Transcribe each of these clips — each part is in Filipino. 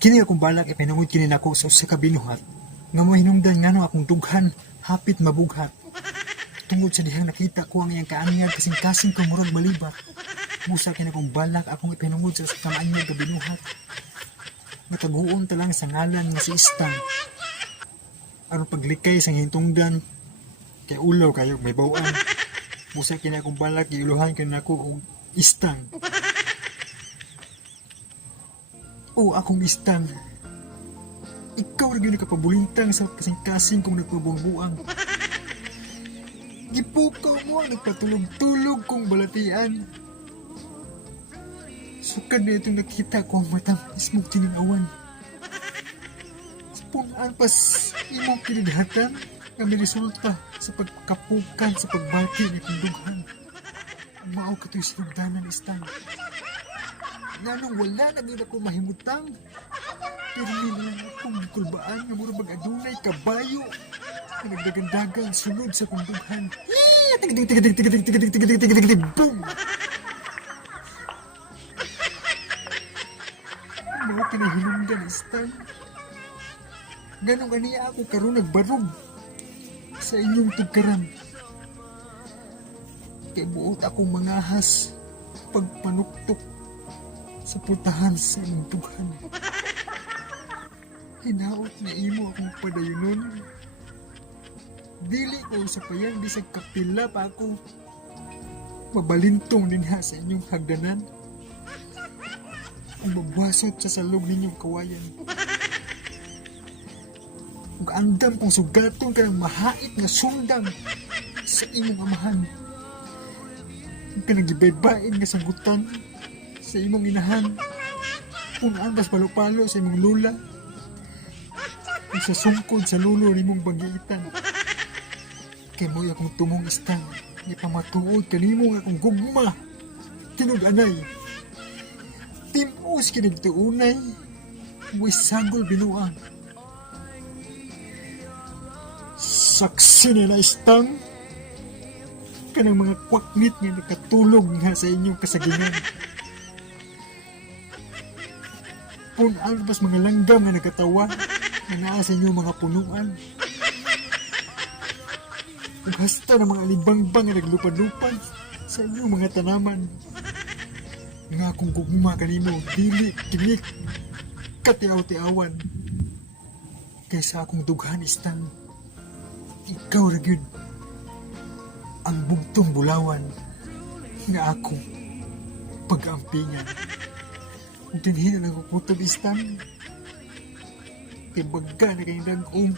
Kini akong balak ipinungod kini nako sa usa ka binuhat nga mahinungdan ngano akong dughan hapit mabughat. Tungod sa dihang nakita ko ang iyang kaanyag kasing-kasing ko murag malibat. Musa kini akong balak akong ipinungod sa usa ka maanyag ka binuhat. Nataguon ta lang sa ngalan nga si Istang. Aron paglikay sa hintungdan kay ulaw kayo may bawaan. Musa kini akong balak iuluhan kini nako og Istang. O akong Istang. Ikaw rin yung nakapabulintang sa kasing-kasing kong nagpabuang-buang. Gipukaw mo ang nagpatulog-tulog kong balatian. Sukad na itong nakita ko ang matamis mong tininawan. Punaan pas imong kinidhatan nga may resulta sa pagkapukan sa pagbati ng kundughan. Mao ka to'y sinugdanan, Istang. Nganong wala na gina ko mahimutang. Pero nilang akong gikulbaan nga mura mag-adunay kabayo na nagdagandagang sunod sa kundughan. Tigadig, boom! Mao kinahinungdan, Istang. Ganong aniya ako karon nagbarog sa inyong tugkaran. Kay buot akong mangahas pagpanuktok sa putahan sa inyong tughan. Hinaot na imo akong padayunon. Dili ko sa payan bisag kapila pa ako. Mabalintong dinha sa inyong hagdanan. Ang mabwasot sa salog ninyong kawayan. Ug andam kong sugaton ka ng mahait nga sundang sa imong amahan. Ug ka nagibaybain nga sagutan sa imong inahan. Kung andas palo-palo sa imong lula. Ug sa sungkod sa lulo ni mong bagiitan. Kay mo'y akong tumong Istang. Ipamatuod kanimo nga akong gugma. Tinud-anay. Timos kinagtuunay. Mo'y sagol binuang. Saksi nila, Istang. Kanang mga kwaknit nga nakatulog nga sa inyong kasagingan. Punaan pas mga langgam nga nagkatawa na naa sa inyong mga punuan. Ug hasta ng mga alibangbang nga naglupad-lupad sa inyong mga tanaman. Nga kung gugma kanimo, dili, kinik, katiaw-tiawan. Kaysa akong dughan, Istang. Ikaw ra gyud ang bugtong bulawan nga ako pag-ampingan. Kung dinhi na lang kukutob, Istang. Kay bagga na kayong dagong.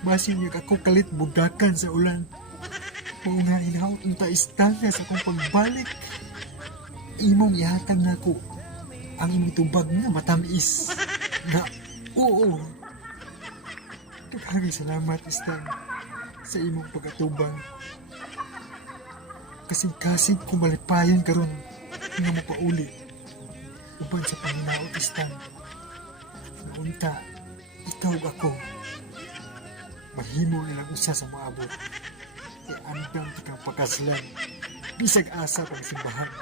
Basin niya ako kalit budakan sa ulan. Kung nga inaot unta, Istang, sa akong pagbalik. Imong ihatag na ko ang imong tubag na matamis. Na oo. Daghang salamat, Istang, sa imong pag-atubang. Kasing-kasing kumalipayan karon nga mapauli. Uban sa panginaot, Istang. Naunta, ikaw ako. Mahimo nilang usa sa maabot. Kaya andam kang pagkaslan. Bisag asa pang simbahan.